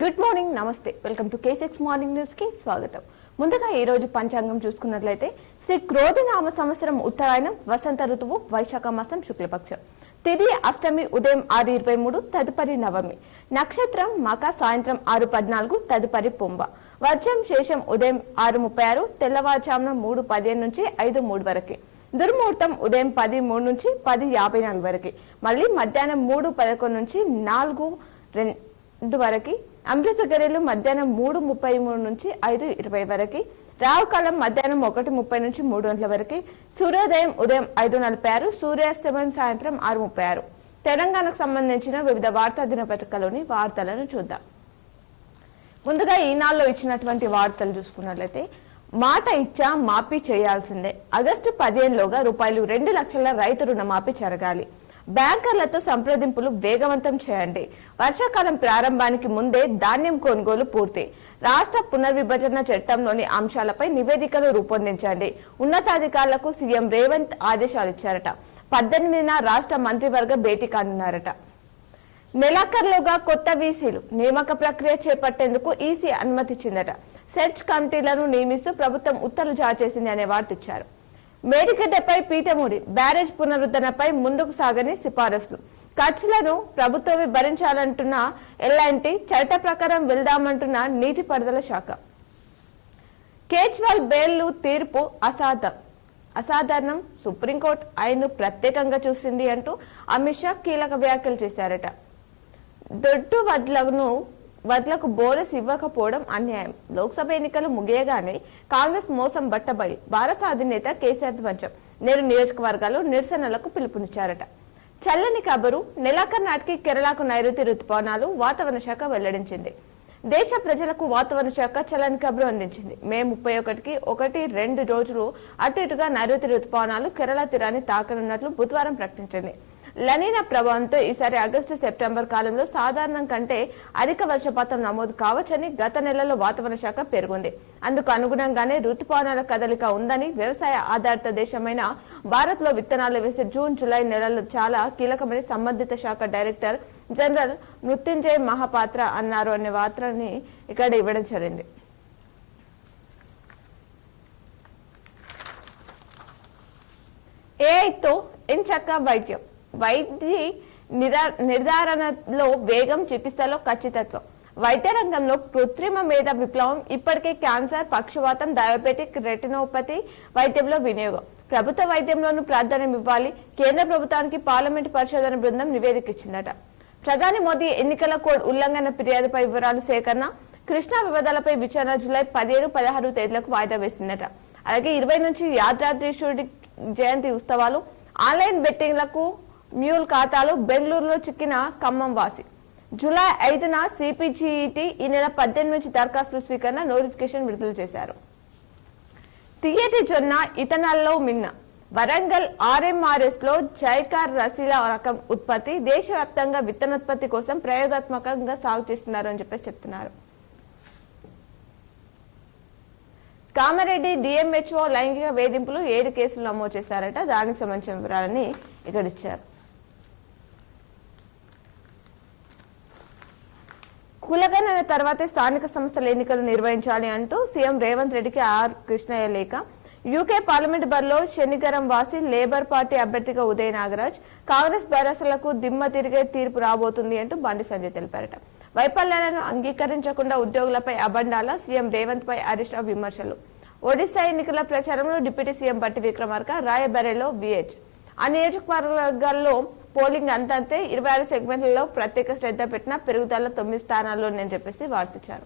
Good morning, నమస్తే. Welcome to K6 morning news కి స్వాగతం. ముందుగా ఈ రోజు పంచాంగం చూసుకున్నట్లయితే శ్రీ క్రోధనామ సంవత్సరం ఉత్తరాయణం, వసంత ఋతువు, వైశాఖ మాసం, శుక్లపక్షం. తిథి అష్టమి ఉదయం 6:23, తదుపరి నవమి. నక్షత్రం మక, సాయంత్రం 6:14, తదుపరి పొంబ. వర్షం శేషం ఉదయం 6:36, తెల్లవారుజామున 3:15 నుంచి 5:03 వరకు. దుర్ముహూర్తం ఉదయం 10:03 నుంచి 10:54 వరకు. మళ్ళీ మధ్యాహ్నం 3:11 నుంచి 4:02 వరకు. అమృత గడియలు మధ్యాహ్నం 3:33 నుంచి 5:20 వరకు. రావుకాలం మధ్యాహ్నం 1:30 నుంచి 3 గంటల వరకు. సూర్యోదయం ఉదయం 5:46, సూర్యాస్తమయం సాయంత్రం 6:36. తెలంగాణకు సంబంధించిన వివిధ వార్తా దినపత్రికలోని వార్తలను చూద్దాం. ముందుగా ఈనాడులో ఇచ్చినటువంటి వార్తలు చూసుకున్నట్లయితే, మాట ఇచ్చా మాఫీ చేయాల్సిందే. ఆగస్టు 15లోగా రూపాయలు 2 లక్షల రైతు రుణమాఫీ జరగాలి. బ్యాంకర్లతో సంప్రదింపులు వేగవంతం చేయండి. వర్షాకాలం ప్రారంభానికి ముందే ధాన్యం కొనుగోలు పూర్తి. రాష్ట్ర పునర్విభజన చట్టంలోని అంశాలపై నివేదికలు రూపొందించండి. ఉన్నతాధికారులకు సీఎం రేవంత్ ఆదేశాలు ఇచ్చారట. 18న రాష్ట్ర మంత్రివర్గ భేటీ కానున్నారట. నెలాఖరులోగా కొత్త వీసీలు నియామక ప్రక్రియ చేపట్టేందుకు ఈసీ అనుమతిచ్చిందట. సెర్చ్ కమిటీలను నియమిస్తూ ప్రభుత్వం ఉత్తర్వులు జారీ చేసింది అనే వార్త ఇచ్చారు. మేడిగడ్డపై పీఠమూడి బ్యారేజ్ పునరుద్ధరణపై ముందుకు సాగని సిఫారసులు. ఖర్చులను ప్రభుత్వమే భరించాలంటున్న ఎల్ఎన్టీ, చట్ట ప్రకారం వెళ్దామంటున్న నీటిపారుదల శాఖ. కేజ్రీవాల్ బెయిల్ తీర్పు అసాధారణం, సుప్రీంకోర్టు ఆయన్ను ప్రత్యేకంగా చూసింది అంటూ అమిత్ షా కీలక వ్యాఖ్యలు చేశారట. దొడ్డు వడ్లకు బోనస్ ఇవ్వకపోవడం అన్యాయం. లోక్సభ ఎన్నికలు ముగియగానే కాంగ్రెస్ మోసం బట్టబడి భారత అధినేత కేసీఆర్ ధ్వంసం. నేడు నియోజకవర్గాల్లో నిరసనలకు పిలుపునిచ్చారట. చల్లని కబరు, నెలాఖరు నాటికి కేరళకు నైరుతి రుతుపవనాలు వాతావరణ శాఖ వెల్లడించింది. దేశ ప్రజలకు వాతావరణ శాఖ చల్లని కబరు అందించింది. మే 31కి 1-2 రోజులు అటు ఇటుగా నైరుతి రుతుపవనాలు కేరళ తీరాన్ని తాకనున్నట్లు బుధవారం ప్రకటించింది. లనీనా ప్రభావంతో ఈసారి ఆగస్టు సెప్టెంబర్ కాలంలో సాధారణం కంటే అధిక వర్షపాతం నమోదు కావచ్చని గత నెలలో వాతావరణ శాఖ పేర్కొంది. అందుకు అనుగుణంగానే రుతుపవనాల కదలిక ఉందని వ్యవసాయ ఆధారిత దేశమైన భారత్ లో విత్తనాలు వేసే జూన్, జూలై నెలల్లో చాలా కీలకమని సంబంధిత శాఖ డైరెక్టర్ జనరల్ మృత్యుంజయ్ మహాపాత్ర అన్నారు అనే వార్తని ఇక్కడ ఇవ్వడం జరిగింది. ఏఐతో ఎంచక్క వైద్య నిర్ధారణలో వేగం, చికిత్సలో ఖచ్చితత్వం. వైద్య రంగంలో కృత్రిమ మేధ విప్లవం. ఇప్పటికే క్యాన్సర్, పక్షవాతం, డయాబెటిక్ రెటినోపతి వైద్యంలో వినియోగం. ప్రభుత్వ వైద్యంలోనూ ప్రాధాన్యం ఇవ్వాలి. కేంద్ర ప్రభుత్వానికి పార్లమెంటు పరిశోధన బృందం నివేదిక ఇచ్చిందట. ప్రధాని మోదీ ఎన్నికల కోడ్ ఉల్లంఘన ఫిర్యాదుపై వివరాలు సేకరణ. కృష్ణా వివాదాలపై విచారణ జూలై 17, 16 తేదీలకు వాయిదా వేసిందట. అలాగే 20 నుంచి యాదాద్రీశ్వరుడి జయంతి ఉత్సవాలు. ఆన్లైన్ బెట్టింగ్లకు మ్యూల్ ఖాతాలు. బెంగళూరులో చిక్కిన ఖమ్మం వాసి. జూలై 5న సిపిజిఈటి ఈ నెల 18 నుంచి దరఖాస్తుల స్వీకరణ నోటిఫికేషన్ విడుదల చేశారు. తియ్యటి జొన్న ఇథనాల్లో మిన్న. వరంగల్ ఆర్ఎంఆర్ఎస్ లో జైకార్ రసీల రకం ఉత్పత్తి. దేశవ్యాప్తంగా విత్తనోత్పత్తి కోసం ప్రయోగాత్మకంగా సాగు చేస్తున్నారు అని చెప్పేసి చెప్తున్నారు. కామారెడ్డి డిఎంహెచ్ఓ లైంగిక వేధింపులు 7 కేసులు నమోదు చేశారట. దానికి సంబంధించిన వివరాలని ఇక్కడ ఇచ్చారు. కులగణన తర్వాతే స్థానిక సంస్థల ఎన్నికలు నిర్వహించాలి అంటూ సీఎం రేవంత్ రెడ్డికి ఆర్ కృష్ణయ్య లేఖ. యూకే పార్లమెంట్ బరిలో శనిగరం వాసి లేబర్ పార్టీ అభ్యర్థిగా ఉదయ్ నాగరాజ్. కాంగ్రెస్ భరోసాలకు దిమ్మ తిరిగే తీర్పు రాబోతుంది అంటూ బండి సంజయ్ తెలిపారట. వైఫల్యాలను అంగీకరించకుండా ఉద్యోగులపై అబండాల. సీఎం రేవంత్ పై హరీష్ రావు విమర్శలు. ఒడిశా ఎన్నికల ప్రచారంలో డిప్యూటీ సీఎం బట్టి విక్రమార్క. రాయబరేలో విహెచ్. ఆ నియోజకవర్గాల్లో పోలింగ్ అంతంతే. 26 సెగ్మెంట్లలో ప్రత్యేక శ్రద్ధ పెట్టిన పెరుగుదల 9 స్థానాల్లో అని చెప్పేసి వార్తించారు.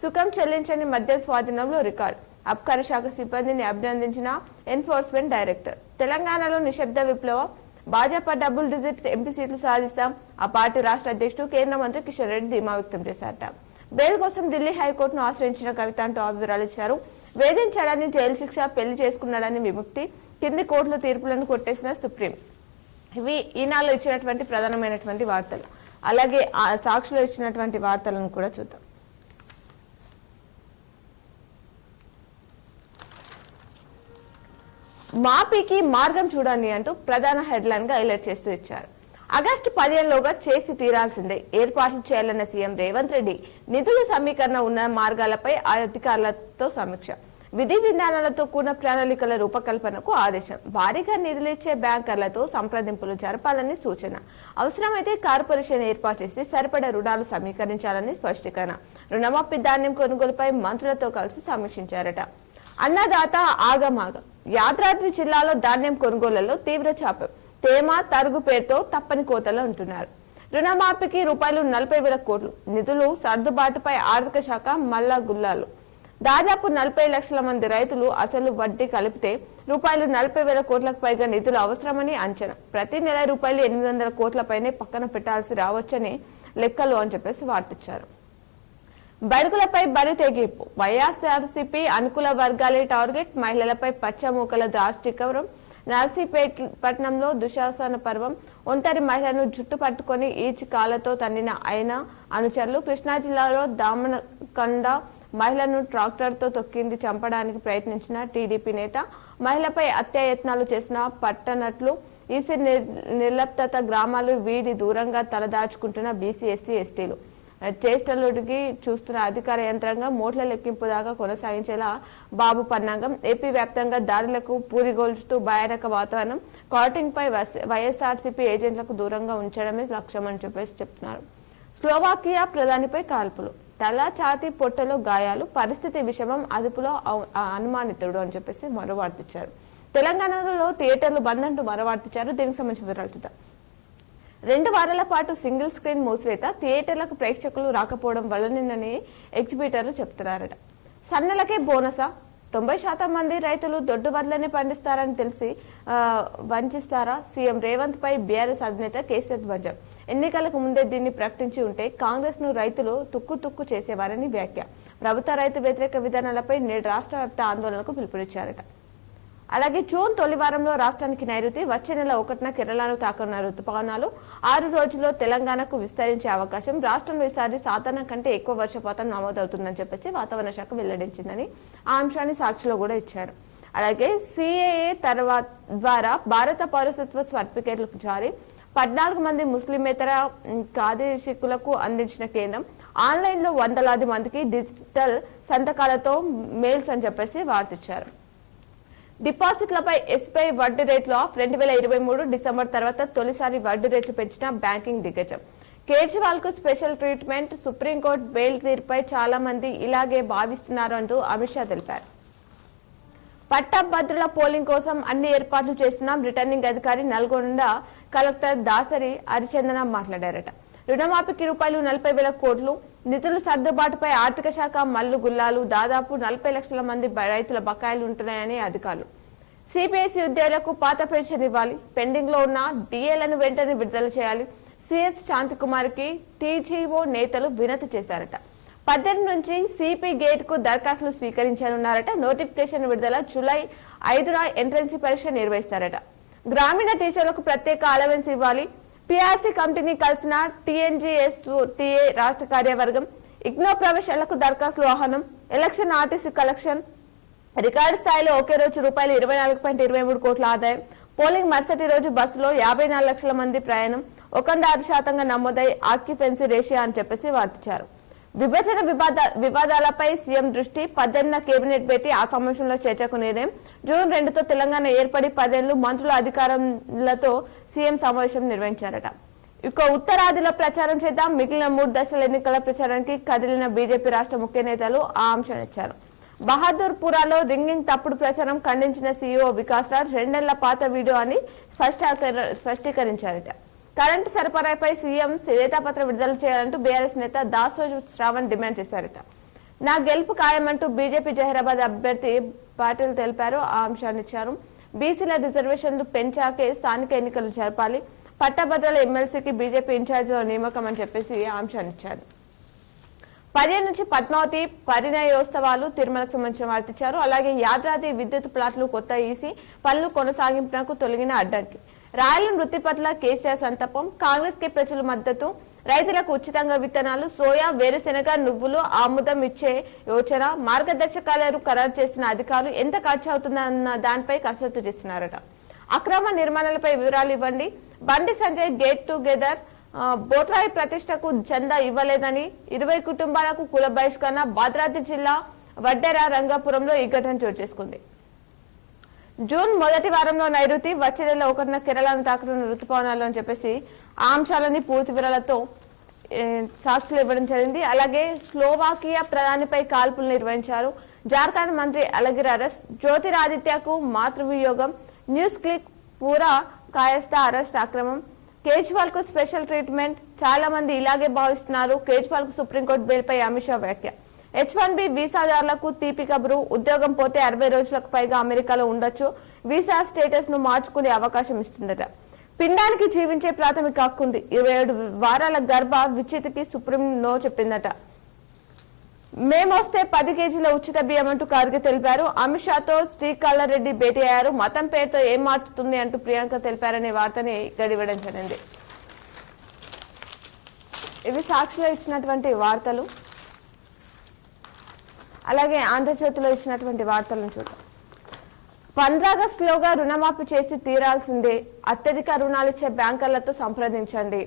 సుఖం చెల్లించని మద్యం స్వాధీనంలో రికార్డు. అబ్కారీ శాఖ సిబ్బందిని అభినందించిన ఎన్ఫోర్స్మెంట్ డైరెక్టర్. తెలంగాణలో నిశ్శబ్ద విప్లవం. భాజపా డబుల్ డిజిట్ ఎంపీ సీట్లు సాధిస్తాం. ఆ పార్టీ రాష్ట్ర అధ్యక్షుడు కేంద్ర మంత్రి కిషన్ రెడ్డి ధీమా వ్యక్తం చేశారట. బెయిల్ కోసం ఢిల్లీ హైకోర్టును ఆశ్రయించిన కవిత అంటూ వివరాలు ఇచ్చారు. వేధించాడని జైలు శిక్ష, పెళ్లి చేసుకున్నాడని విముక్తి. కింది కోర్టుల తీర్పులను కొట్టేసిన సుప్రీం. ఇవి ఈనాడులో ఇచ్చినటువంటి ప్రధానమైనటువంటి వార్తలు. అలాగే ఆ సాక్షిలో ఇచ్చినటువంటి వార్తలను కూడా చూద్దాం. మాఫీకి మార్గం చూడండి అంటూ ప్రధాన హెడ్లైన్ గా హైలైట్ చేస్తూ ఇచ్చారు. ఆగస్టు 15లోగా చేసి తీరాల్సిందే ఏర్పాట్లు చేయాలన్న సీఎం రేవంత్ రెడ్డి నిధుల సమీకరణ ఉన్న మార్గాలపై అధికారులతో సమీక్ష. విధి విధానాలతో కూడిన ప్రణాళికల రూపకల్పనకు ఆదేశం. భారీగా నిధులిచ్చే బ్యాంకర్లతో సంప్రదింపులు జరపాలని సూచన. అవసరమైతే కార్పొరేషన్ ఏర్పాటు చేసి సరిపడా రుణాలు సమీకరించాలని స్పష్టీకరణ. రుణమాఫీ ధాన్యం కొనుగోలుపై మంత్రులతో కలిసి సమీక్షించారట. అన్నదాత ఆగమాగ. యాదాద్రి జిల్లాలో ధాన్యం కొనుగోళ్లలో తీవ్ర చాపం. తేమ తరుగు పేరుతో తప్పని కోతలు అంటున్నారు. రుణమాఫీకి రూపాయలు 40,000 కోట్లు. నిధులు సర్దుబాటుపై ఆర్థిక శాఖ మల్లా గుల్లాలు. దాదాపు 40 లక్షల మంది రైతులు అసలు వడ్డీ కలిపితే రూపాయలు 40,000 కోట్లకు పైగా నిధులు అవసరమని అంచనా. ప్రతి నెల రూపాయలు 800 కోట్లపైనే పక్కన పెట్టాల్సి రావచ్చని లెక్కలు అని చెప్పేసి వార్తిచ్చారు. బడుగులపై బరి తెగింపు. వైఎస్ఆర్సీపీ అనుకూల వర్గాలే టార్గెట్. మహిళలపై పచ్చమూకల దాష్టికరం. నర్సీపట్నంలో దుశాసన పర్వం. ఒంటరి మహిళను జుట్టు పట్టుకుని ఈచి కాళ్లతో తన్నిన ఆయన అనుచరులు. కృష్ణా జిల్లాలో దామనకండ మహిళను ట్రాక్టర్తో తొక్కింది చంపడానికి ప్రయత్నించిన టీడీపీ నేత. మహిళపై హత్యాయత్నాలు చేసిన పట్టనట్లు. ఈసీ నిర్లిప్తత. గ్రామాలు వీడి దూరంగా తలదాచుకుంటున్న బీసీ ఎస్సీ ఎస్టీలు. చేష్టలుడికి చూస్తున్న అధికార యంత్రాంగం మోట్ల లెక్కింపు దాకా కొనసాగించేలా బాబు పన్నాంగం. ఏపీ వ్యాప్తంగా దాడులకు పూరిగోల్చుతూ భయానక వాతావరణం. కౌంటింగ్ పై వైఎస్ఆర్సీపీ ఏజెంట్లకు దూరంగా ఉంచడమే లక్ష్యం అని చెప్పేసి చెప్తున్నారు. స్లోవాకియా ప్రధానిపై కాల్పులు. తల ఛాతీ పొట్టలో గాయాలు. పరిస్థితి విషమం. అదుపులో అనుమానితుడు అని చెప్పేసి మరో వార్తిచ్చారు. తెలంగాణలో థియేటర్లు బంద్ అంటూ మరో వార్తిచ్చారు. దీనికి సంబంధించిన వివరాలు చూద్దాం. 2 వారాల పాటు సింగిల్ స్క్రీన్ మూసివేత. థియేటర్లకు ప్రేక్షకులు రాకపోవడం వల్లనేనని ఎగ్జిబిటర్లు చెప్తున్నారట. సన్నెలకే బోనసా? 90% మంది రైతులు దొడ్డు వడ్లనే పండిస్తారని తెలిసి వంచిస్తారా? సీఎం రేవంత్ పై బీఆర్ఎస్ అధినేత కేసీఆర్ ధ్వజం. ఎన్నికలకు ముందే దీన్ని ప్రకటించి ఉంటే కాంగ్రెస్ ను రైతులు తుక్కు చేసేవారని వ్యాఖ్య. ప్రభుత్వ రైతు వ్యతిరేక విధానాలపై నేడు రాష్ట్ర వ్యాప్త ఆందోళనకు పిలుపునిచ్చారట. అలాగే జూన్ తొలి వారంలో రాష్ట్రానికి నైరుతి. వచ్చే నెల 1న కేరళను తాకనున్న రుతుపవనాలు 6 రోజుల్లో తెలంగాణకు విస్తరించే అవకాశం. రాష్ట్రంలో ఈసారి సాధారణ కంటే ఎక్కువ వర్షపాతం నమోదవుతుందని చెప్పేసి వాతావరణ శాఖ వెల్లడించిందని ఆ అంశాన్ని సాక్షిలో కూడా ఇచ్చారు. అలాగే సిఏఏ ద్వారా భారత పౌరసత్వ సర్టిఫికేట్లకు జారీ. 14 మంది ముస్లిమేతర ప్రాదేశికులకు అందించిన కేంద్రం. ఆన్లైన్లో వందలాది మందికి డిజిటల్ సంతకాలతో మెయిల్స్ అని చెప్పేసి వార్తిచ్చారు. డిపాజిట్లపై ఎస్బీఐ వడ్డీ రేట్లు ఆఫ్. 2023 డిసెంబర్ తర్వాత తొలిసారి వడ్డీ రేట్లు పెంచిన బ్యాంకింగ్ దిగ్గజం. కేజ్రీవాల్ కు స్పెషల్ ట్రీట్మెంట్. సుప్రీంకోర్టు బెయిల్ తీర్పుపై చాలా మంది ఇలాగే భావిస్తున్నారు అంటూ అమిత్ షా తెలిపారు. పట్టభద్రుల పోలింగ్ కోసం అన్ని ఏర్పాట్లు చేస్తున్నాం. రిటర్నింగ్ అధికారి నల్గొండ కలెక్టర్ దాసరి హరిచందన మాట్లాడారట. రుణమాఫీకి రూపాయలు 40,000 కోట్లు. నిధుల సర్దుబాటుపై ఆర్థిక శాఖ మల్లు గుల్లాలు. దాదాపు 40 లక్షల మంది రైతుల బకాయిలు ఉంటున్నాయని అధికారులు. సిబిఎస్ఈ ఉద్యోగులకు పాత పెన్షన్ ఇవ్వాలి. పెండింగ్ లో ఉన్న డిఏలను వెంటనే విడుదల చేయాలి. సిఎస్ శాంతికుమార్ కి టీజీఓ నేతలు వినతి చేశారట. 18 నుంచి సిపి గేట్ కు దరఖాస్తులు స్వీకరించనున్నారట. నోటిఫికేషన్ విడుదల. జూలై 5న ఎంట్రన్స్ పరీక్ష నిర్వహిస్తారట. గ్రామీణ టీచర్లకు ప్రత్యేక అలవెన్స్ ఇవ్వాలి. పిఆర్సీ కమిటీని కలిసిన టీఎన్జీఎస్టీఏ రాష్ట్ర కార్యవర్గం. ఇగ్నో ప్రవేశాలకు దరఖాస్తులు ఆహ్వానం. Election RTC collection. రికార్డు స్థాయిలో ఒకే రోజు రూపాయలు 24.23 కోట్ల ఆదాయం. పోలింగ్ మరుసటి రోజు బస్సులో 54 లక్షల మంది ప్రయాణం. 1.6% నమోదై ఆక్యుపెన్సీ రేషియో అని చెప్పేసి వార్తించారు. విభజన వివాదాలపై సీఎం దృష్టి. 18న కేబినెట్ భేటీ. ఆ సమావేశంలో చర్చకు నిర్ణయం. జూన్ 2తో తెలంగాణ ఏర్పడి 10 ఏళ్లు. మంత్రుల అధికారులతో సీఎం సమావేశం నిర్వహించారట. ఇక ఉత్తరాదిలో ప్రచారం చేద్దాం. మిగిలిన 3 దశల ఎన్నికల ప్రచారానికి కదిలిన బీజేపీ రాష్ట్ర ముఖ్య నేతలు ఆ అంశాన్ని ఇచ్చారు. బహదూర్ పురాలో రింగింగ్ తప్పుడు ప్రచారం ఖండించిన సీఈఓ వికాస్ రాజ్. 2 ఏళ్ల పాత వీడియో అని స్పష్టీకరించారట. కరెంటు సరఫరాపై సీఎం శ్వేతపత్రం విడుదల చేయాలంటూ బీఆర్ఎస్ నేత దాసోజు శ్రావణ్ డిమాండ్ చేశారట. నా గెలుపు ఖాయమంటూ బీజేపీ జహీరాబాద్ అభ్యర్థి పాటిల్ తెలిపారు. ఆ అంశాన్ని ఇచ్చారు. బీసీల రిజర్వేషన్లు పెంచాకే స్థానిక ఎన్నికలు జరపాలి. పట్టభద్రుల ఎమ్మెల్సీకి బీజేపీ ఇన్ఛార్జిలో నియామకం అని చెప్పేసి ఆ అంశాన్ని ఇచ్చారు. 15 నుంచి పద్మావతి పరిణయోత్సవాలు. తిరుమలకు సంబంధించిన వార్తిచ్చారు. అలాగే యాదాద్రి విద్యుత్ ప్లాట్లు కొత్త ఈసీ. పనులు కొనసాగింపునకు తొలగిన అడ్డంకి. రాయలం వృత్తి పట్ల కేసీఆర్ సంతాపం. కాంగ్రెస్ కి ప్రజల మద్దతు. రైతులకు ఉచితంగా విత్తనాలు. సోయా, వేరుశెనగ, నువ్వులు ఆముదం ఇచ్చే యోచన. మార్గదర్శకాలు ఖరారు చేసిన అధికారులు ఎంత ఖర్చు అవుతుందన్న దానిపై కసరత్తు చేస్తున్నారట. అక్రమ నిర్మాణాలపై వివరాలు ఇవ్వండి. బండి సంజయ్ గెట్ టుగెదర్ బోట్రాయి ప్రతిష్టకు చందా ఇవ్వలేదని 20 కుటుంబాలకు కుల బహిష్కరణ. భద్రాద్రి జిల్లా వడ్డెర రంగాపురంలో ఈ ఘటన చోటు చేసుకుంది. జూన్ మొదటి వారంలో నైరుతి, వచ్చే నెల 1న కేరళను తాకనున్న రుతుపవనాలు అని చెప్పేసి ఆ అంశాలని పూర్తి వివరాలతో సాక్షులు ఇవ్వడం జరిగింది. అలాగే స్లోవాకియా ప్రధానిపై కాల్పులు నిర్వహించారు. జార్ఖండ్ మంత్రి అలగిరి అరెస్ట్. జ్యోతిరాదిత్యకు మాతృవియోగం. న్యూస్ క్లిక్ పూరా కాయస్థ అరెస్ట్ అక్రమం. కేజ్రీవాల్ కు స్పెషల్ ట్రీట్మెంట్. చాలా మంది ఇలాగే భావిస్తున్నారు. కేజ్రీవాల్ కు సుప్రీంకోర్టు బెయిల్పై అమిత్ షా వ్యాఖ్య. H1B వీసాదారులకు తీపి కబురు. ఉద్యోగం పోతే 60 రోజులకు పైగా అమెరికాలో ఉండొచ్చు. వీసా స్టేటస్ ను మార్చుకునే అవకాశం ఇస్తుందట. పిండానికి జీవించే ప్రాథమిక హక్కు ఉంది. 27 వారాల గర్భ విచ్ఛేదికి సుప్రీం నో చెప్పిందట. మేమొస్తే 10 కేజీల ఉచిత బియ్యం అంటూ ఖర్గే తెలిపారు. అమిత్ షాతో శ్రీకాళరెడ్డి భేటీ అయ్యారు. మతం పేరుతో ఏం మార్చుతుంది అంటూ ప్రియాంక తెలిపారనే వార్తని గడివడం జరిగింది. ఇవి సాక్షిలో ఇచ్చినటువంటి వార్తలు. అలాగే ఆంధ్రజ్యోతిలో ఇచ్చినటువంటి వార్తలను చూద్దాం. 15 ఆగస్టులోగా రుణమాఫీ చేసి తీరాల్సిందే. అత్యధిక రుణాలిచ్చే బ్యాంకర్లతో సంప్రదించండి.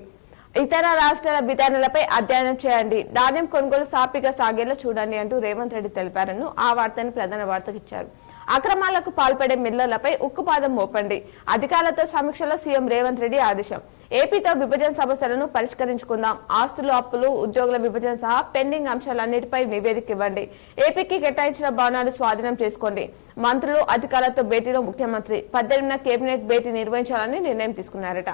ఇతర రాష్ట్రాల విధానాలపై అధ్యయనం చేయండి. ధాన్యం కొనుగోలు సాఫీగా సాగేలా చూడండి అంటూ రేవంత్ రెడ్డి తెలిపారని ఆ వార్తని ప్రధాన వార్తకు ఇచ్చారు. అక్రమాలకు పాల్పడే మిల్లర్లపై ఉక్కుపాదం మోపండి. అధికారులతో సమీక్షలో సీఎం రేవంత్ రెడ్డి ఆదేశం. ఏపీతో విభజన సమస్యలను పరిష్కరించుకుందాం. ఆస్తులు, అప్పులు, ఉద్యోగుల విభజన సహా పెండింగ్ అంశాలన్నిటిపై నివేదిక ఇవ్వండి. ఏపీకి కేటాయించిన భవనాలు స్వాధీనం చేసుకోండి. మంత్రులు, అధికారులతో భేటీలో ముఖ్యమంత్రి 18న కేబినెట్ భేటీ నిర్వహించాలని నిర్ణయం తీసుకున్నారట.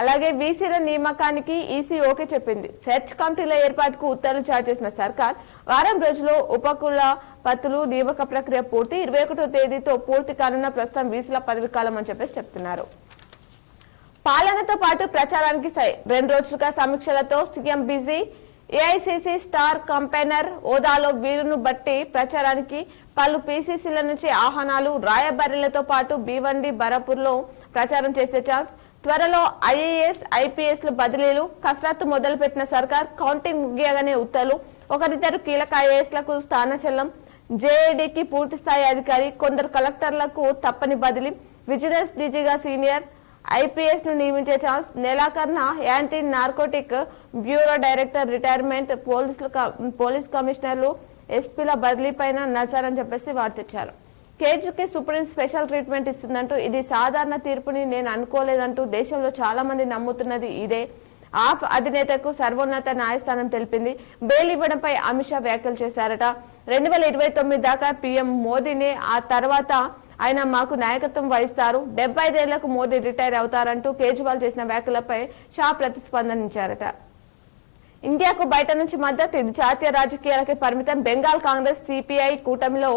అలాగే వీసీల నియామకానికి ఈసీ ఓకే చెప్పింది. సెర్చ్ కమిటీల ఏర్పాటుకు ఉత్తర్వులు జారీ చేసిన సర్కార్ వారం రోజుల్లో ఉపకులపతులు నియామక ప్రక్రియ పూర్తి. 21వ తేదీతో పూర్తి కానున్న ప్రస్తుతం వీసీల పదవి కాలం అని చెప్పేసి చెప్తున్నారు. పాలనతో పాటు ప్రచారానికి 2 రోజులుగా సమీక్షలతో CM busy. AICC star campaigner హోదాలో వీరును బట్టి ప్రచారానికి పలు పీసీసీల నుంచి ఆహ్వానాలు. రాయబర్రెలతో పాటు భీవండి, బరాపూర్లో ప్రచారం చేసే ఛాన్స్. త్వరలో ఐఏఎస్, ఐపీఎస్లు బదిలీలు. కసరత్తు మొదలుపెట్టిన సర్కార్ కౌంటింగ్ ముగియగానే ఉత్తర్వులు. ఒకరిద్దరు కీలక ఐఏఎస్లకు స్థానచలనం. జేఏడీకి పూర్తి స్థాయి అధికారి. కొందరు కలెక్టర్లకు తప్పని బదిలీ. విజిలెన్స్ డీజీగా సీనియర్ ఐపీఎస్ ను నియమించే ఛాన్స్. నెలాఖరున anti narcotic bureau director retirement. Police కమిషనర్లు, ఎస్పీల బదిలీపైన నజర్ అని చెప్పేసి వార్తిచ్చారు. కేజ్రీకి సుప్రీం స్పెషల్ ట్రీట్మెంట్ ఇస్తుందంటూ ఇది సాధారణ తీర్పుని నేను అనుకోలేదంటూ దేశంలో చాలా మంది నమ్ముతున్నది ఇదే. ఆప్ అధినేతకు సర్వోన్నత న్యాయస్థానం తెలిపింది. బెయిల్ ఇవ్వడంపై అమిత్ షా వ్యాఖ్యలు చేశారట. 2029 దాకా పీఎం మోదీనే, ఆ తర్వాత ఆయన మాకు నాయకత్వం వహిస్తారు. 75 ఏళ్లకు మోదీ రిటైర్ అవుతారంటూ కేజ్రీవాల్ చేసిన వ్యాఖ్యలపై షా ప్రతిస్పందించారట. ఇండియాకు బయట నుంచి మద్దతు. ఇది జాతీయ రాజకీయాలకే పరిమితం. బెంగాల్ కాంగ్రెస్ సిపిఐ కూటమిలో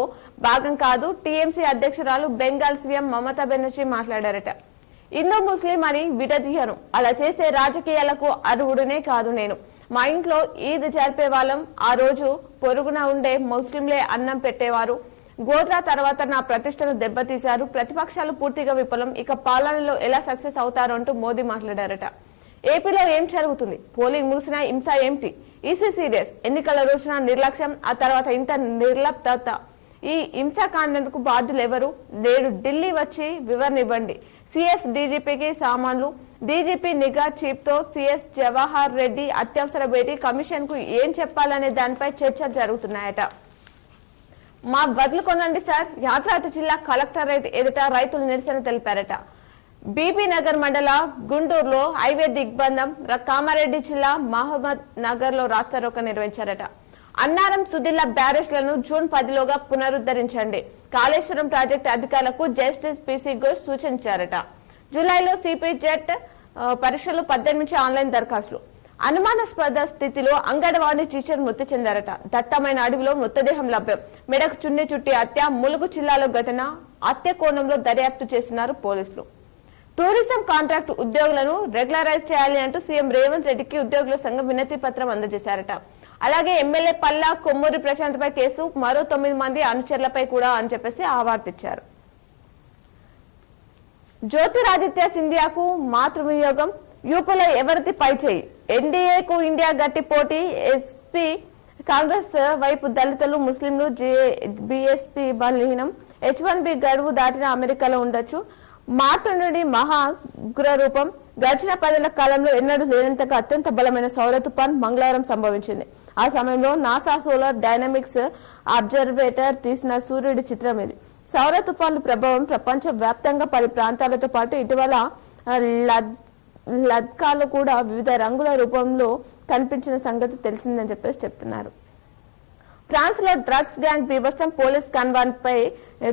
భాగం కాదు. టీఎంసీ అధ్యక్షురాలు బెంగాల్ సీఎం మమతా బెనర్జీ మాట్లాడారట. హిందూ ముస్లిం అని విడదీయను. అలా చేసే రాజకీయాలకు అర్హుడునే కాదు నేను. మా ఇంట్లో ఈద్ జరిపే వాళ్ళం. ఆ రోజు పొరుగున ఉండే ముస్లింలే అన్నం పెట్టేవారు. గోద్రా తర్వాత నా ప్రతిష్టను దెబ్బతీశారు. ప్రతిపక్షాలు పూర్తిగా విఫలం. ఇక పాలనలో ఎలా సక్సెస్ అవుతారు అంటూ మోదీ మాట్లాడారట. ఏపీలో ఏం జరుగుతుంది? పోలింగ్ ముగిసిన హింస ఏమిటి? EC serious. ఎన్నికల రోజున నిర్లక్ష్యం, ఆ తర్వాత ఇంత నిర్లప్తత. ఈ హింసాకాండకు బాధ్యులు ఎవరు? నేడు ఢిల్లీ వచ్చి వివరణ ఇవ్వండి. సిఎస్ డీజీపీకి సామాన్లు. డీజీపీ నిఘా చీఫ్ తో సిఎస్ జవహర్ రెడ్డి అత్యవసర భేటీ. కమిషన్ కు ఏం చెప్పాలనే దానిపై చర్చలు జరుగుతున్నాయట. మా వదులుకొనండి సార్. యాదాద్రి జిల్లా కలెక్టరేట్ ఎదుట రైతులు నిరసన తెలిపారట. బీబీ నగర్ మండల గుంటూరులో హైవే దిగ్బంధం. కామారెడ్డి జిల్లా మహమ్మద్ నగర్ లో రాస్తారోక నిర్వహించారట. అన్నారం, సుదిల్లా బ్యారేజ్లను జూన్ 10లోగా పునరుద్ధరించండి. కాళేశ్వరం ప్రాజెక్టు అధికారులకు జస్టిస్ పీసీ ఘోష్ సూచించారట. జూలైలో సిపి జెట్ పరీక్షలు 18 నుంచి ఆన్లైన్ దరఖాస్తులు. అనుమానాస్పద స్థితిలో అంగన్వాడీ టీచర్ మృతి చెందారట. దట్టమైన అడవిలో మృతదేహం లభ్యం. మెడకు చున్ని చుట్టి హత్య. ములుగు జిల్లాలో ఘటన. హత్య కోణంలో దర్యాప్తు చేస్తున్నారు పోలీసులు. టూరిజం కాంట్రాక్ట్ ఉద్యోగులను రెగ్యులరైజ్ చేయాలి అంటూ సీఎం రేవంత్ రెడ్డికి ఉద్యోగుల సంఘం వినతి పత్రం అందజేశారట. అలాగే ఎమ్మెల్యే పల్లా కొమ్మూరి ప్రశాంత్ పై కేసు. మరో 9 మంది అనుచరులపై కూడా అని చెప్పేసి ఆవార్తిచ్చారు. జ్యోతిరాదిత్య సింధియాకు మాతృవియోగం. యూపీలో ఎవరిది పై చేయి? ఎన్డీఏకు ఇండియా గట్టి పోటీ. ఎస్పీ కాంగ్రెస్ వైపు దళితులు, ముస్లింలు. బీఎస్పీ బలహీనం. H1B గడువు దాటిన అమెరికాలో ఉండొచ్చు. మార్తుండి మహా ఉగ్ర రూపం. గడిచిన 10 కాలంలో ఎన్నడూ లేనంతగా అత్యంత బలమైన సౌర తుఫాన్ మంగళవారం సంభవించింది. ఆ సమయంలో నాసా సోలార్ డైనమిక్స్ అబ్జర్వేటర్ తీసిన సూర్యుడి చిత్రం ఇది. సౌర తుఫాన్ల ప్రభావం ప్రపంచ వ్యాప్తంగా పలు ప్రాంతాలతో పాటు ఇటీవల లద్దాఖ్లో కూడా వివిధ రంగుల రూపంలో కనిపించిన సంగతి తెలిసిందని చెప్పేసి చెప్తున్నారు. ఫ్రాన్స్ లో డ్రగ్స్ గ్యాంగ్ బీభత్సం. పోలీస్ కన్వాన్పై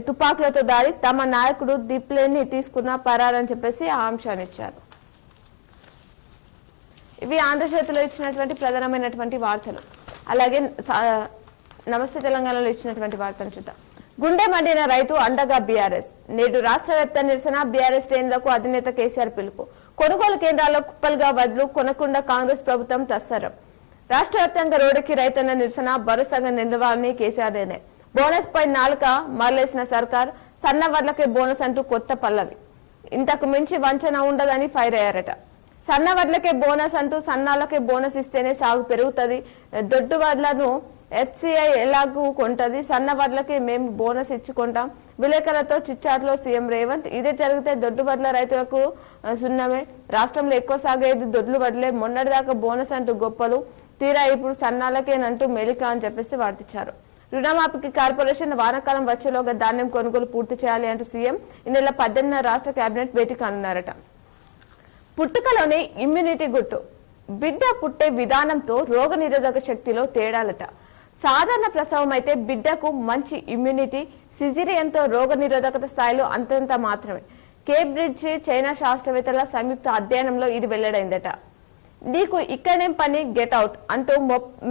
తుపాకులతో దాడి. తమ నాయకుడు దీప్లేని తీసుకున్న పరారని చెప్పేసి ఆ అంశాన్ని ఇచ్చారు. ఇవి ఆంధ్రజ్యోతిలో ఇచ్చినటువంటి ప్రధానమైనటువంటి వార్తలు. అలాగే నమస్తే తెలంగాణలో ఇచ్చినటువంటి వార్తలు చూద్దాం. గుండె మండిన రైతు అండగా బీఆర్ఎస్. నేడు రాష్ట్ర వ్యాప్త నిరసన. బీఆర్ఎస్ శ్రేణులకు అధినేత కేసీఆర్ పిలుపు. కొనుగోలు కేంద్రాల్లో కుప్పలుగా వడ్లు కొనకుండా కాంగ్రెస్ ప్రభుత్వం తస్సరం. రాష్ట్ర వ్యాప్తంగా రోడ్డుకి రైతన్న నిరసన. భరోసాగా నిలవాలని కేసీఆర్ నిర్ణయం. బోనస్ పై నాలుక మరలేసిన సర్కార్. సన్న వడ్లకే బోనస్ అంటూ కొత్త పల్లవి. ఇంతకు మించి వంచన ఉండదని ఫైర్ అయ్యారట. సన్న వడ్లకే బోనస్ అంటూ సన్నాలకే బోనస్ ఇస్తేనే సాగు పెరుగుతుంది. దొడ్డు వడ్లను FCI ఎలాగూ కొంటది. సన్న వడ్లకి మేము బోనస్ ఇచ్చుకుంటాం. విలేకరులతో చిచ్చాట్లో సీఎం రేవంత్. ఇదే జరిగితే దొడ్డు వడ్ల రైతులకు సున్నమే. రాష్ట్రంలో ఎక్కువ సాగేది దొడ్లు వడ్లే. మొన్నటిదాకా బోనస్ అంటూ గొప్పలు. తీరా ఇప్పుడు సన్నాలకేనంటూ మెలిక అని చెప్పేసి వార్తిచ్చారు. రుణమాఫీకి కార్పొరేషన్ వానాకాలం వచ్చేలోగా ధాన్యం కొనుగోలు పూర్తి చేయాలి అంటూ సీఎం ఈ నెల 18న రాష్ట్ర కేబినెట్ భేటీ కానున్నారట. పుట్టుకలోనే ఇమ్యూనిటీ గుట్టు. బిడ్డ పుట్టే విధానంతో రోగ నిరోధక శక్తిలో తేడాలట. సాధారణ ప్రసవం అయితే బిడ్డకు మంచి ఇమ్యూనిటీ. సిజేరియన్తో రోగ నిరోధకత స్థాయిలో అంతంత మాత్రమే. కేంబ్రిడ్జ్ చైనా శాస్త్రవేత్తల సంయుక్త అధ్యయనంలో ఇది వెల్లడైందట. నీకు ఇక్కడేం పని, గెట్ అవుట్ అంటూ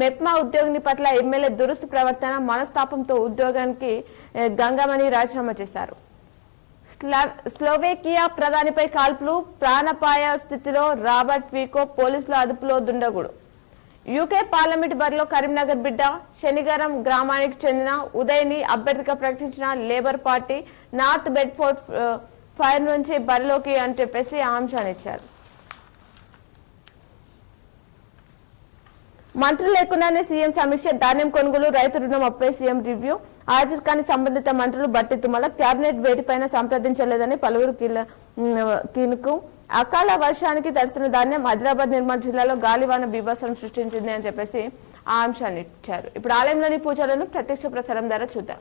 మెప్మా ఉద్యోగిని పట్ల ఎమ్మెల్యే దురుస్తు ప్రవర్తన. మనస్తాపంతో ఉద్యోగానికి గంగమణి రాజీనామా చేశారు. స్లోవేకియా ప్రధానిపై కాల్పులు. ప్రాణాపాయ స్థితిలో రాబర్ట్ ఫీకో. పోలీసుల అదుపులో దుండగుడు. యూకే పార్లమెంట్ బరిలో కరీంనగర్ బిడ్డ. శనిగారం గ్రామానికి చెందిన ఉదయ్ని అభ్యర్థిగా ప్రకటించిన labour party. North Bedford fire నుంచి బరిలోకి అని చెప్పేసి ఆ అంశాన్ని ఇచ్చారు. మంత్రులు లేకుండానే సీఎం సమీక్ష. ధాన్యం కొనుగోలు, రైతు రుణమాఫీపై సీఎం రివ్యూ. హాజరు కాని సంబంధిత మంత్రులు బట్టి తుమ్మల. కేబినెట్ భేటీపైన సంప్రదించలేదని పలువురు కీనుకు. అకాల వర్షానికి తడిసిన ధాన్యం. ఆదిలాబాద్, నిర్మల్ జిల్లాలో గాలివాన బీభత్సం సృష్టించింది అని చెప్పేసి ఆ అంశాన్ని ఇచ్చారు. ఇప్పుడు ఆలయంలోని పూజలను ప్రత్యక్ష ప్రసారం ద్వారా చూద్దాం.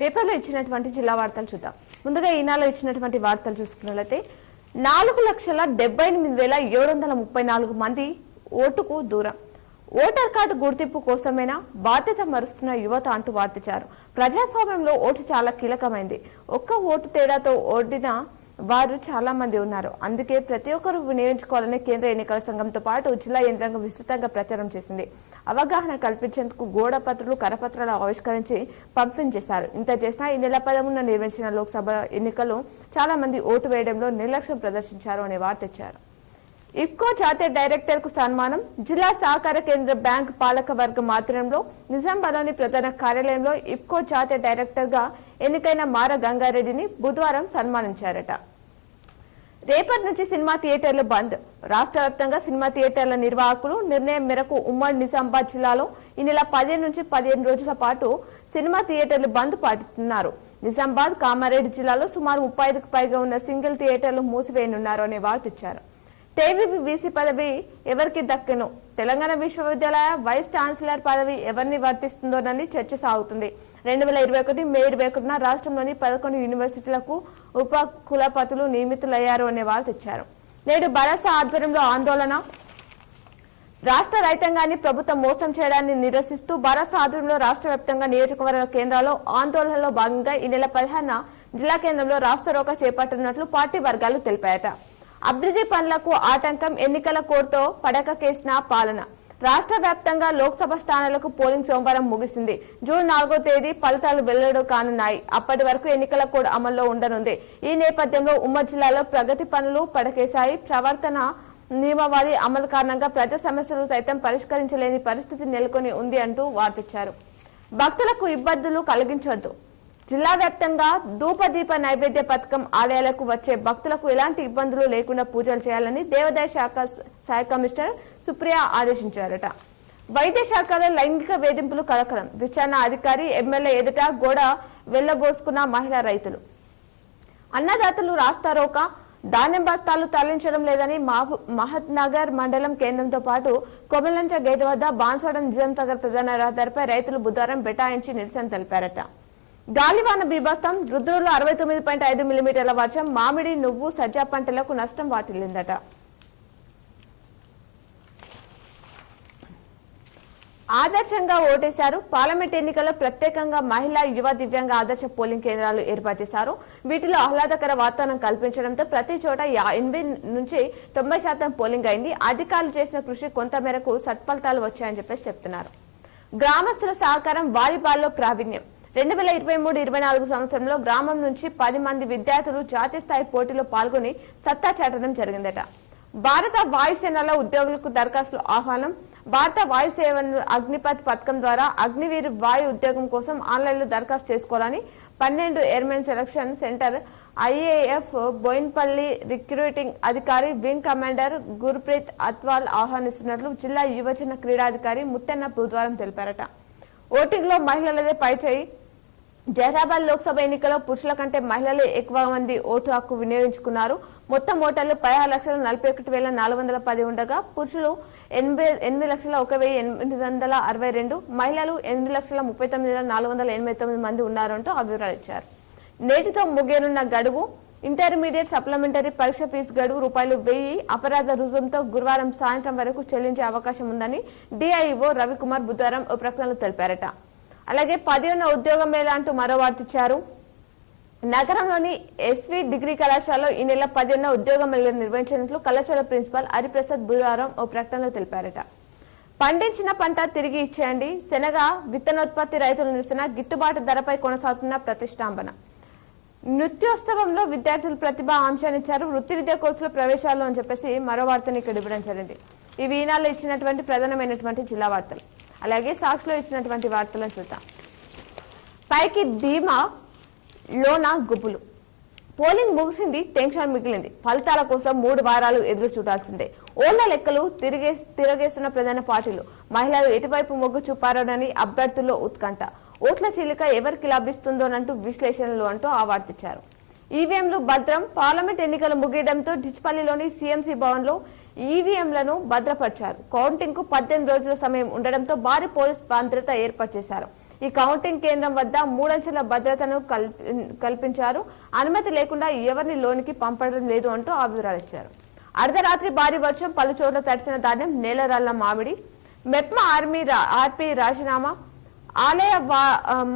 పేపర్లో ఇచ్చినటువంటి జిల్లా వార్తలు చూద్దాం. ముందుగా ఈనాలో ఇచ్చినటువంటి వార్తలు చూసుకున్నట్లయితే 4,78,734 మంది ఓటుకు దూరం. ఓటర్ కార్డు గుర్తింపు కోసమైనా బాధ్యత మరుస్తున్న యువత అంటూ వార్తించారు. ప్రజాస్వామ్యంలో ఓటు చాలా కీలకమైంది. ఒక్క ఓటు తేడాతో ఓడిన వారు చాలా మంది ఉన్నారు. అందుకే ప్రతి ఒక్కరూ వినియోగించుకోవాలని కేంద్ర ఎన్నికల సంఘంతో పాటు జిల్లా యంత్రాంగం విస్తృతంగా ప్రచారం చేసింది. అవగాహన కల్పించేందుకు గోడపత్రులు, కరపత్రాలు ఆవిష్కరించి పంపిణీ చేశారు. ఇంత చేసినా ఈ నెల 13న నిర్వహించిన లోక్సభ ఎన్నికల్లో చాలా మంది ఓటు వేయడంలో నిర్లక్ష్యం ప్రదర్శించారు అనే వార్త ఇచ్చారు. ఇఫ్కో జాతీయ డైరెక్టర్ కు సన్మానం. జిల్లా సహకార కేంద్ర బ్యాంక్ పాలక వర్గం ఆధ్వర్యంలో నిజామాబాద్లోని ప్రధాన కార్యాలయంలో ఇఫ్కో జాతీయ డైరెక్టర్ గా ఎన్నికైన మార గంగారెడ్డిని బుధవారం సన్మానించారట. రేపటి నుంచి సినిమా థియేటర్లు బంద్. రాష్ట్ర వ్యాప్తంగా సినిమా థియేటర్ల నిర్వాహకులు నిర్ణయం మేరకు ఉమ్మడి నిజామాబాద్ జిల్లాలో ఈ నెల 15 నుంచి 15 రోజుల పాటు సినిమా థియేటర్లు బంద్ పాటిస్తున్నారు. నిజామాబాద్, కామారెడ్డి జిల్లాలో సుమారు 35కు పైగా ఉన్న సింగిల్ థియేటర్లు మూసివేయనున్నారు అనే వార్త ఇచ్చారు. వీసీ పదవి ఎవరికి దక్కెను? తెలంగాణ విశ్వవిద్యాలయ వైస్ ఛాన్సలర్ పదవి ఎవరిని వర్తిస్తుందోనని చర్చ సాగుతుంది. 2021 మే 21న రాష్ట్రంలోని 11 యూనివర్సిటీలకు ఉప కులపతులు నియమితులయ్యారు అనే వార్త ఇచ్చారు. నేడు భరోసా ఆధ్వర్యంలో ఆందోళన. రాష్ట్ర రైతాంగాన్ని ప్రభుత్వం మోసం చేయడాన్ని నిరసిస్తూ భరోసా ఆధ్వర్యంలో రాష్ట్ర వ్యాప్తంగా నియోజకవర్గ కేంద్రాల్లో ఆందోళనలో భాగంగా ఈ నెల 16న జిల్లా కేంద్రంలో రాస్తారోకా చేపట్టనున్నట్లు పార్టీ వర్గాలు తెలిపాయట. అభివృద్ధి పనులకు ఆటంకం, ఎన్నికల కోడ్తో పడక కేసిన పాలన. రాష్ట్ర వ్యాప్తంగా లోక్సభ స్థానాలకు పోలింగ్ సోమవారం ముగిసింది. జూన్ 4వ తేదీ ఫలితాలు వెల్లడి కానున్నాయి. అప్పటి వరకు ఎన్నికల కోడ్ అమల్లో ఉండనుంది. ఈ నేపథ్యంలో ఉమ్మడి జిల్లాలో ప్రగతి పనులు పడకేశాయి. ప్రవర్తన నియమావళి అమలు కారణంగా ప్రజా సమస్యలు సైతం పరిష్కరించలేని పరిస్థితి నెలకొని ఉంది అంటూ వార్తిచ్చారు. భక్తులకు ఇబ్బందులు కలిగించొద్దు. జిల్లా వ్యాప్తంగా ధూపదీప నైవేద్య పథకం ఆలయాలకు వచ్చే భక్తులకు ఎలాంటి ఇబ్బందులు లేకుండా పూజలు చేయాలని దేవాదాయ శాఖ సహాయ కమిషనర్ సుప్రియ ఆదేశించారట. వైద్య శాఖలో లైంగిక వేధింపులు కలకలం. విచారణ అధికారి ఎమ్మెల్యే ఎదుట గోడ వెళ్లబోసుకున్న మహిళా రైతులు. అన్నదాతలు రాస్తారోకా. ధాన్యం బస్తాలు తరలించడం లేదని మహత్ నగర్ మండలం కేంద్రంతో పాటు కొమలంచ గేట్ వద్ద బాన్సోడ నిజాంసాగర్ ప్రధాన రహదారిపై రైతులు బుధవారం బైఠాయించి నిరసన తెలిపారట. గాలివాన బీభత్సం. రుద్రులో 69.5 మిల్లీమీటర్ల వర్షం. మామిడి, నువ్వు, సజ్జ పంటలకు నష్టం వాటిల్లిందట. ఆదర్శంగా ఓటేశారు. పార్లమెంట్ ఎన్నికల్లో ప్రత్యేకంగా మహిళా, యువ, దివ్యాంగ ఆదర్శ పోలింగ్ కేంద్రాలు ఏర్పాటు చేశారు. వీటిలో ఆహ్లాదకర వాతావరణం కల్పించడంతో ప్రతి చోట 80 నుంచి 90% పోలింగ్ అయింది. అధికారులు చేసిన కృషి కొంత మేరకు సత్ఫలితాలు వచ్చాయని చెప్తున్నారు. గ్రామస్తుల సహకారం. వాలీబాల్లో ప్రావీణ్యం. 2023-24 సంవత్సరంలో గ్రామం నుంచి 10 మంది విద్యార్థులు జాతీయ స్థాయి పోటీలో పాల్గొని సత్తా చాటడం జరిగిందట. భారత వాయుసేనలో ఉద్యోగులకు దరఖాస్తులు ఆహ్వానం. భారత వాయుసేన అగ్నిపథ్ పథకం ద్వారా అగ్నివీర్ వాయు ఉద్యోగం కోసం ఆన్లైన్లో దరఖాస్తు చేసుకోవాలని 12 airmen selection centre IAF Boinpally recruiting అధికారి వింగ్ కమాండర్ గుర్ప్రీత్ అత్వాల్ ఆహ్వానిస్తున్నట్లు జిల్లా యువజన క్రీడాధికారి ముత్తెన్న బుధవారం తెలిపారట. ఓటింగ్ లో మహిళలదే పైచేయి. జహరాబాద్ లోక్సభ ఎన్నికల్లో పురుషుల కంటే మహిళలే ఎక్కువ మంది ఓటు హక్కు వినియోగించుకున్నారు. మొత్తం ఓటర్లు 16,41,410 ఉండగా పురుషులు 8,01,862, మహిళలు 8,39,489 మంది ఉన్నారంటూ వివరాలు ఇచ్చారు. నేటితో ముగియనున్న గడువు. ఇంటర్మీడియట్ సప్లిమెంటరీ పరీక్ష ఫీజు గడువు ₹1000 అపరాధ రుజువుతో గురువారం సాయంత్రం వరకు చెల్లించే అవకాశం ఉందని డిఐఓ రవికుమార్ బుధవారం ఓ ప్రకటనలో తెలిపారట. అలాగే 10వ ఉద్యోగ మేళా అంటూ మరో వార్తిచ్చారు. నగరంలోని ఎస్వి డిగ్రీ కళాశాలలో ఈ నెల 10న ఉద్యోగ మేళా నిర్వహించినట్లు కళాశాల ప్రిన్సిపాల్ హరిప్రసాద్ బుధవారం ఓ ప్రకటనలో తెలిపారట. పండించిన పంట తిరిగి ఇచ్చేయండి. శనగ విత్తనోత్పత్తి రైతుల నిరసన. గిట్టుబాటు ధరపై కొనసాగుతున్న ప్రతిష్టాంబన. నృత్యోత్సవంలో విద్యార్థులు ప్రతిభ అంశాన్నిచ్చారు. వృత్తి విద్యా కోర్సుల ప్రవేశాలు అని మరో వార్తని ఇక్కడ ఇవ్వడం జరిగింది. ఇవి ఈనాళ్ళు ఇచ్చినటువంటి ప్రధానమైనటువంటి జిల్లా వార్తలు. అలాగే సాక్షిలో ఇచ్చినటువంటి వార్తలను చూద్దాం. పైకి ధీమా, లోన గుబులు. పోలింగ్ ముగిసింది, టెన్షన్ మిగిలింది. ఫలితాల కోసం 3 వారాలు ఎదురు చూడాల్సిందే. ఓట్ల లెక్కలు తిరగేస్తున్న ప్రధాన పార్టీలు. మహిళలు ఎటువైపు మొగ్గు చూపారోనని అభ్యర్థుల్లో ఉత్కంఠ. ఓట్ల చీలిక ఎవరికి లభిస్తుందోనంటూ విశ్లేషణలు అంటూ ఆవార్తిచ్చారు. ఈవీఎంలు భద్రం. పార్లమెంట్ ఎన్నికలు ముగియడంతో డిచ్పల్లిలోని సీఎంసీ భవన్లో ఈవీఎంలను భద్రపరిచారు. కౌంటింగ్ కు 18 రోజుల సమయం ఉండడంతో భారీ పోలీస్ భద్రత ఏర్పాటు చేశారు. ఈ కౌంటింగ్ కేంద్రం వద్ద 3 అంచెల భద్రతను కల్పించారు. అనుమతి లేకుండా ఎవరిని లోనికి పంపడం లేదు అంటూ ఆ వివరాలు ఇచ్చారు. అర్ధరాత్రి భారీ వర్షం, పలు చోట్ల తడిసిన ధాన్యం, నేలరాళ్ల మామిడి. మెప్మా ఆర్పీ రాజీనామా. ఆలయ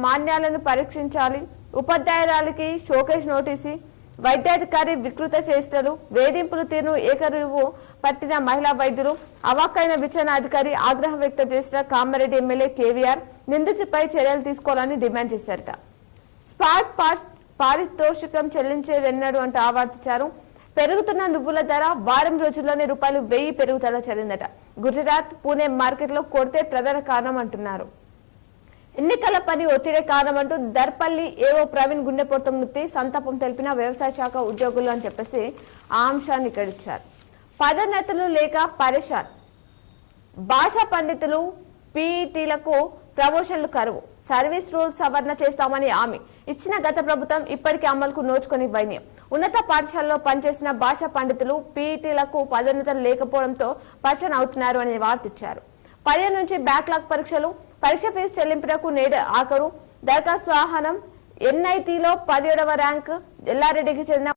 మాన్యాలను పరీక్షించాలి. ఉపాధ్యాయురాలికి షోకేజ్ నోటీసు. వైద్యాధికారి వికృత చేష్టలు, వేధింపుల తీరును ఏకరువు పట్టిన మహిళా వైద్యులు. అవాక్కైన విచారణ అధికారి. ఆగ్రహం వ్యక్తం చేసిన కామారెడ్డి ఎమ్మెల్యే కేవీఆర్ నిందితుడిపై చర్యలు తీసుకోవాలని డిమాండ్ చేశారట. స్పాట్ పారితోషికం చెల్లించేదన్నాడు అంటూ ఆవర్తించారు. పెరుగుతున్న నువ్వుల ధర వారం రోజుల్లోనే ₹1000 పెరుగుదల జరిగిందట. గుజరాత్, పూణే మార్కెట్లో కొడితే ప్రధాన కారణం అంటున్నారు. ఎన్నికల పని ఒత్తిడే కారణమంటూ దర్పల్లి ఏవో ప్రవీణ్ గుండెపోటుతో మృతి. సంతాపం తెలిపిన వ్యవసాయ శాఖ ఉద్యోగులు అని చెప్పేసి ఆ అంశాన్ని ఇక్కడ ఇచ్చారు. పదోన్నతులు లేక పరేషాన్. భాషా పండితులు, పీఈటీలకు ప్రమోషన్లు కరువు. సర్వీస్ రూల్స్ సవరణ చేస్తామని హామీ ఇచ్చిన గత ప్రభుత్వం ఇప్పటికీ అమలుకు నోచుకొని వైన్యం. ఉన్నత పాఠశాలలో పనిచేసిన భాషా పండితులు, పీఈటీలకు పదోన్నతులు లేకపోవడంతో పరేషాన్ అవుతున్నారు అనే వార్త ఇచ్చారు. 15 నుంచి బ్యాక్లాగ్ పరీక్షలు. పరీక్ష ఫీజు చెల్లింపునకు నేడు ఆఖరు. దరఖాస్తు ఆహ్వానం. ఎన్ఐటీలో 17వ ర్యాంక్ ఎల్లారెడ్డికి చెందిన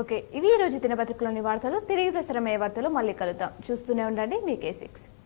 ఓకే, ఇవి ఈ రోజు దినపత్రికలోని వార్తలు. తిరిగి ప్రసారమయ్యే వార్తలు మళ్ళీ కలుద్దాం. చూస్తూనే ఉండండి మీ K6.